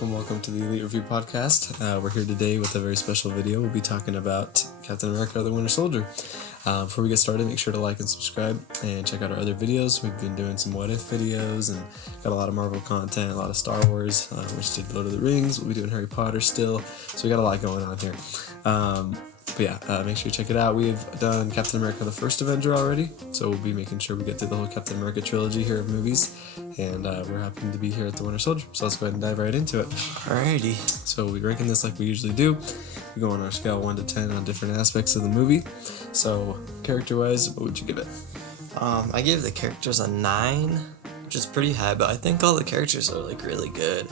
Welcome to the Eleet Review Podcast. We're here today with a very special video. We'll be talking about Captain America the Winter Soldier. Before we get started, make sure to like and subscribe and check out our other videos. We've been doing some what if videos and got a lot of Marvel content, a lot of Star Wars. We just did Lord of the Rings. We'll be doing Harry Potter still. So we got a lot going on here. Make sure you check it out. We've done Captain America the First Avenger already, so we'll be making sure we get through the whole Captain America Trilogy here of movies, and we're happy to be here at the Winter Soldier, so let's go ahead and dive right into it. Alrighty. So we ranking this like we usually do. We go on our scale 1 to 10 on different aspects of the movie. So character-wise, what would you give it? I gave the characters a 9, which is pretty high, but I think all the characters are like really good.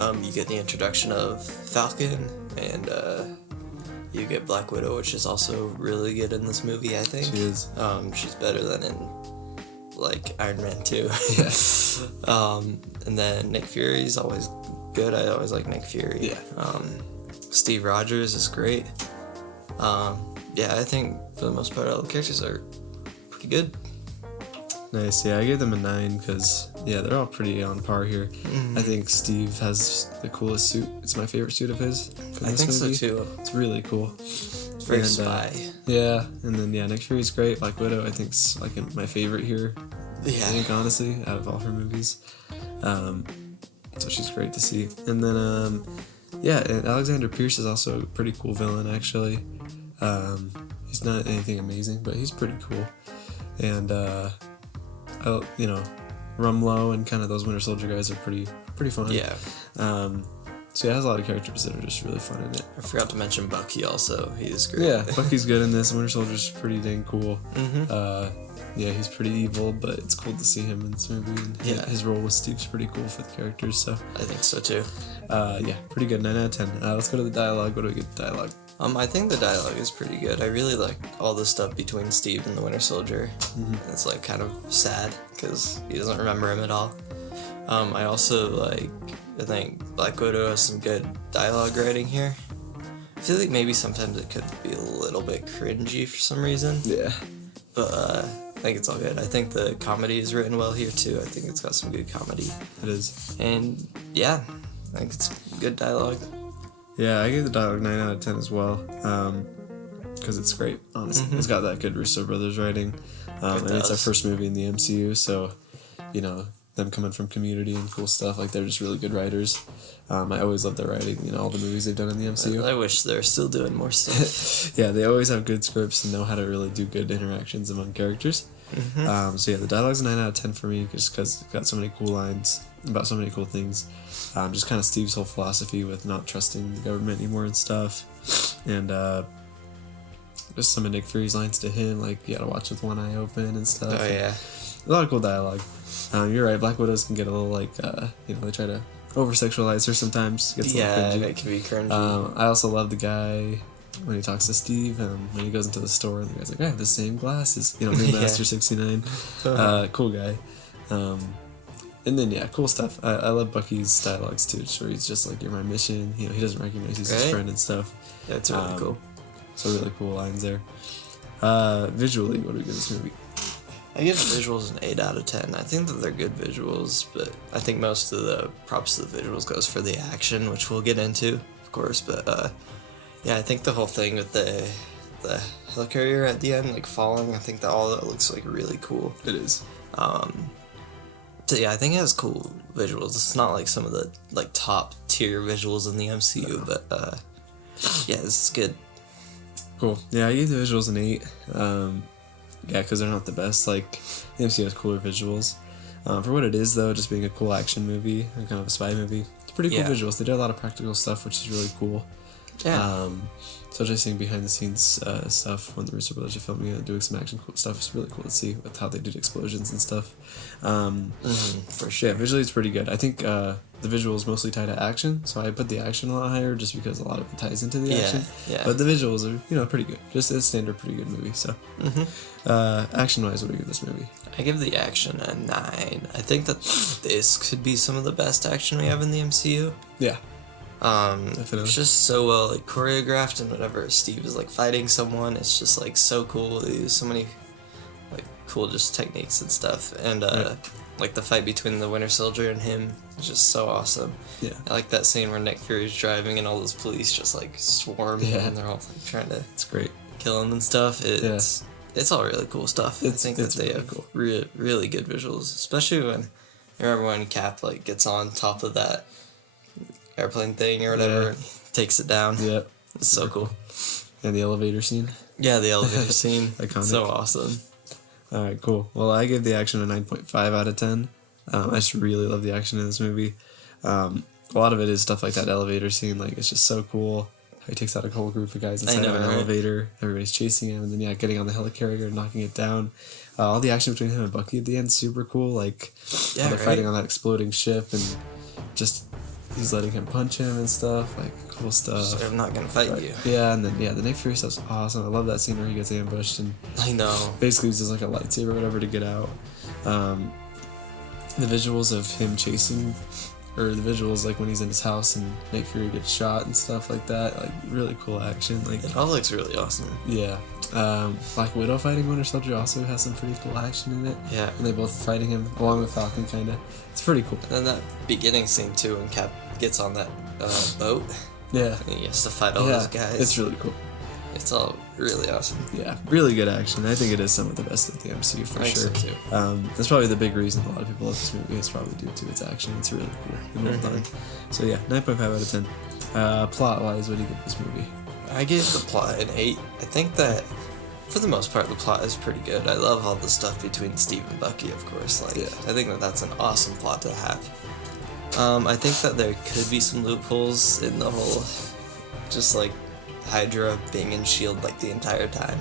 You get the introduction of Falcon, and you get Black Widow, which is also really good in this movie, I think. She is. She's better than in, like, Iron Man 2. Yeah. And then Nick Fury's always good. I always like Nick Fury. Yeah. Steve Rogers is great. I think for the most part all the characters are pretty good. Nice. Yeah, I gave them a 9 because, they're all pretty on par here. Mm-hmm. I think Steve has the coolest suit. It's my favorite suit of his. I think so too. It's really cool. It's very spy. And then Nick Fury's great. Black Widow, I think's like my favorite here. Yeah. I think, honestly, out of all her movies. So she's great to see. And then, and Alexander Pierce is also a pretty cool villain, actually. He's not anything amazing, but he's pretty cool. And, Rumlow and kind of those Winter Soldier guys are pretty fun. Yeah. It has a lot of characters that are just really fun in it. I forgot to mention Bucky also. He is great. Yeah, Bucky's good in this. Winter Soldier's pretty dang cool. Mm-hmm. He's pretty evil, but it's cool to see him in this movie. And his role with Steve's pretty cool for the characters. So I think so too. Pretty good. 9 out of 10. Let's go to the dialogue. What do we get the dialogue? I think the dialogue is pretty good. I really like all the stuff between Steve and the Winter Soldier. Mm-hmm. It's like kind of sad because he doesn't remember him at all. I think Black Widow has some good dialogue writing here. I feel like maybe sometimes it could be a little bit cringy for some reason. Yeah. But I think it's all good. I think the comedy is written well here too. I think it's got some good comedy. It is. And I think it's good dialogue. Yeah, I gave the dialogue 9 out of 10 as well. Because it's great, honestly. Mm-hmm. It's got that good Russo brothers writing. And it's our first movie in the MCU, so, them coming from Community and cool stuff, like, they're just really good writers. I always love their writing, all the movies they've done in the MCU. I wish they're still doing more stuff. Yeah, they always have good scripts and know how to really do good interactions among characters. Mm-hmm. The dialogue's a 9 out of 10 for me, just because it's got so many cool lines about so many cool things. Just kind of Steve's whole philosophy with not trusting the government anymore and stuff. And just some of Nick Fury's lines to him, like, you gotta watch with one eye open and stuff. Oh, yeah. A lot of cool dialogue. You're right, Black Widows can get a little, like, they try to over-sexualize her sometimes. It can be cringy. I also love the guy when he talks to Steve, when he goes into the store, and the guy's like, I have the same glasses. Master 69. Cool guy. And then, cool stuff. I love Bucky's dialogues, too, where he's just like, you're my mission. He doesn't recognize he's his friend and stuff. Yeah, it's really cool. So really cool lines there. Visually, what do we give this movie? I give the visuals an 8 out of 10. I think that they're good visuals, but I think most of the props to the visuals goes for the action, which we'll get into, of course. But, I think the whole thing with the helicarrier at the end, like, falling, I think that all that looks, like, really cool. It is. I think it has cool visuals. It's not like some of the like top tier visuals in the MCU, but this is good. Cool. Yeah, I gave the visuals an 8. Because they're not the best. Like, the MCU has cooler visuals. For what it is, though, just being a cool action movie, and kind of a spy movie, it's pretty cool visuals. They did a lot of practical stuff, which is really cool. Yeah. So just seeing behind the scenes stuff when the Russo brothers are filming it, doing some action cool stuff, it's really cool to see with how they did explosions and stuff. For sure. Yeah, visually it's pretty good. I think the visuals mostly tie to action, so I put the action a lot higher just because a lot of it ties into the action. Yeah. But the visuals are pretty good. Just a standard pretty good movie. So action-wise, what do you give this movie? I give the action a 9. I think that this could be some of the best action we have in the MCU. Yeah. It's just so well like choreographed, and whenever Steve is like fighting someone, it's just like so cool. They use so many like cool just techniques and stuff. And like the fight between the Winter Soldier and him is just so awesome. Yeah. I like that scene where Nick Fury's driving and all those police just like swarm and they're all like trying to It's great. kill him and stuff. It's all really cool stuff. I think that they have cool. really good visuals, especially when I remember when Cap like gets on top of that airplane thing or whatever and takes it down. Yeah. It's so cool. And the elevator scene. Yeah, the elevator scene. Iconic. So awesome. All right, cool. Well, I gave the action a 9.5 out of 10. I just really love the action in this movie. A lot of it is stuff like that elevator scene. Like, it's just so cool. How he takes out a whole group of guys inside of an elevator. Everybody's chasing him, and then getting on the helicarrier and knocking it down. All the action between him and Bucky at the end, super cool. Like, how they're fighting on that exploding ship, and just he's letting him punch him and stuff. Like, cool stuff. So I'm not gonna fight you. Yeah, and then the Nick Fury stuff's awesome. I love that scene where he gets ambushed and I know. basically uses like a lightsaber or whatever to get out. The visuals of him chasing, or the visuals like when he's in his house and Nick Fury gets shot and stuff like that, like really cool action. Like It all looks really awesome. yeah, Black Widow fighting Winter Soldier also has some pretty cool action in it. Yeah. And they both fighting him along with Falcon, kind of. It's pretty cool. And then that beginning scene too, when Cap gets on that boat Yeah. and he has to fight all those guys. It's really cool. It's all really awesome. Yeah, really good action. I think it is some of the best of the MCU for sure. So too. That's probably the big reason a lot of people love this movie. It's probably due to its action. It's really cool and well done. So yeah, 9.5 out of 10. Plot wise, what do you give this movie? I gave the plot an 8. I think that for the most part the plot is pretty good. I love all the stuff between Steve and Bucky, of course. Like I think that that's an awesome plot to have. I think that there could be some loopholes in the whole, just like Hydra being in S.H.I.E.L.D. like the entire time,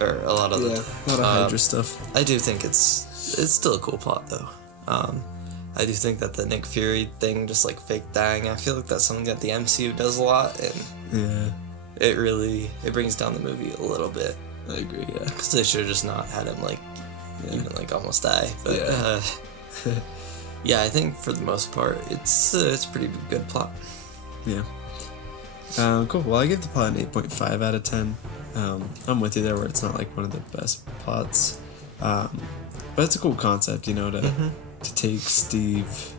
or a lot of a lot of Hydra stuff. I do think it's still a cool plot though. I do think that the Nick Fury thing, just like fake dying, I feel like that's something that the MCU does a lot, and it brings down the movie a little bit. I agree. Yeah, because they should have just not had him like even like almost die. But yeah, I think for the most part it's a pretty good plot. Yeah. Cool. Well, I give the plot an 8.5 out of 10. I'm with you there where it's not like one of the best plots. But it's a cool concept, to take Steve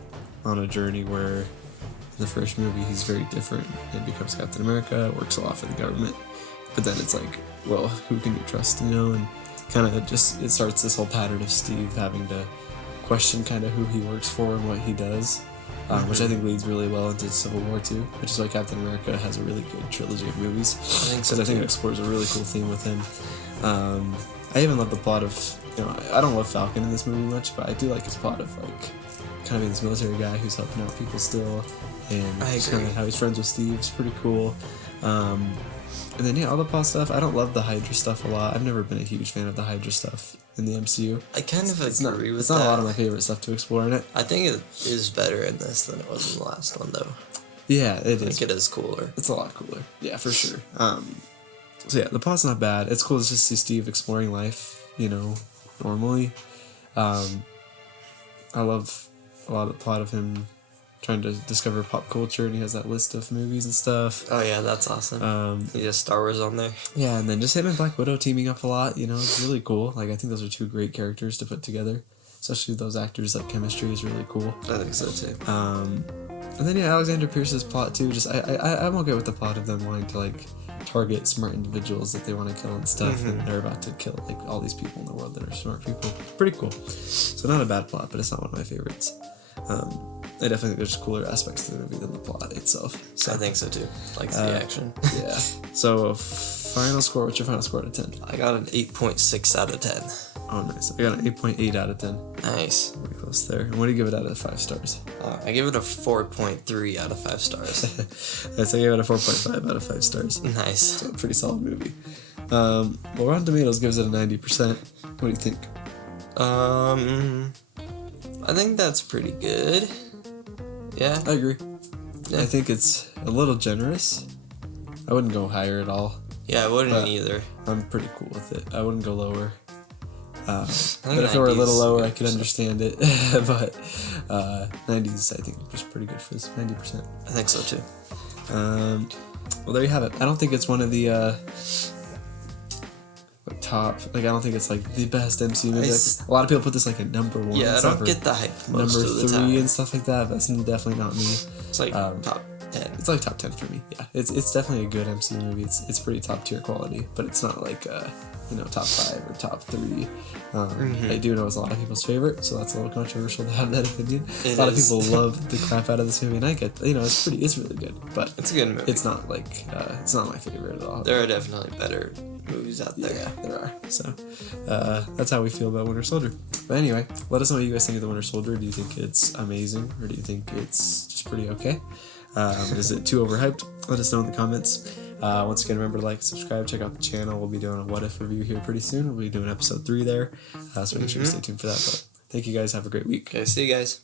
on a journey where in the first movie he's very different and becomes Captain America, works a lot for the government. But then it's like, well, who can you trust, and kind of it starts this whole pattern of Steve having to question kind of who he works for and what he does. Which I think leads really well into Civil War too, which is why Captain America has a really good trilogy of movies. I think it explores a really cool theme with him. I even love the plot of, I don't love Falcon in this movie much, but I do like his plot of like kind of being this military guy who's helping out people still, and just kind of how he's friends with Steve. It's pretty cool. And then all the plot stuff. I don't love the Hydra stuff a lot. I've never been a huge fan of the Hydra stuff in the MCU. I kind of agree with that. It's not a lot of my favorite stuff to explore in it. I think it is better in this than it was in the last one, though. Yeah, it is. I think it is cooler. It's a lot cooler. Yeah, for sure. So yeah, the plot's not bad. It's cool to just see Steve exploring life, normally. I love a lot of the plot of him trying to discover pop culture, and he has that list of movies and stuff. Oh yeah, that's awesome. He has Star Wars on there. Yeah, and then just him and Black Widow teaming up a lot, it's really cool. Like, I think those are two great characters to put together, especially those actors. Like, chemistry is really cool. I think so too. And then Alexander Pierce's plot too. Just I'm okay with the plot of them wanting to like target smart individuals that they want to kill and stuff, and they're about to kill like all these people in the world that are smart people. Pretty cool. So not a bad plot, but it's not one of my favorites. I definitely think there's cooler aspects to the movie than the plot itself. So I think so too. Like the action. Yeah. So final score. What's your final score out of 10? I got an 8.6 out of 10. Oh, nice. I got an 8.8 out of 10. Nice. Pretty close there. And what do you give it out of 5 stars? I give it a 4.3 out of 5 stars. Yes, I gave it a 4.5 out of 5 stars. Nice. So a pretty solid movie. Well, Rotten Tomatoes gives it a 90%. What do you think? I think that's pretty good. Yeah. I agree. Yeah. I think it's a little generous. I wouldn't go higher at all. Yeah, I wouldn't either. I'm pretty cool with it. I wouldn't go lower. But think if it were a little 90s, lower, I could understand it. But 90s, I think, just pretty good for this. 90%. I think so too. Well, there you have it. I don't think it's one of the top. Like, I don't think it's like the best MCU movie. Like, a lot of people put this like at number 1. Yeah, I don't get the hype most number of the 3 time. and stuff like that. That's definitely not me. It's like top 10. It's like top 10 for me. Yeah, it's definitely a good MCU movie. It's pretty top tier quality, but it's not like top 5 or top 3. I do know it's a lot of people's favorite, so that's a little controversial to have that opinion. A lot of people love the crap out of this movie, and I get, it's really good, but it's a good movie. It's not like it's not my favorite at all. There are definitely better movies out there. Yeah, there are. So that's how we feel about Winter Soldier. But anyway, let us know what you guys think of the Winter Soldier. Do you think it's amazing, or do you think it's just pretty okay? Is it too overhyped? Let us know in the comments. Once again, remember to like and subscribe. Check out the channel. We'll be doing a What If review here pretty soon. We'll be doing episode 3 there. So make sure to stay tuned for that. But thank you guys. Have a great week. Okay, see you guys.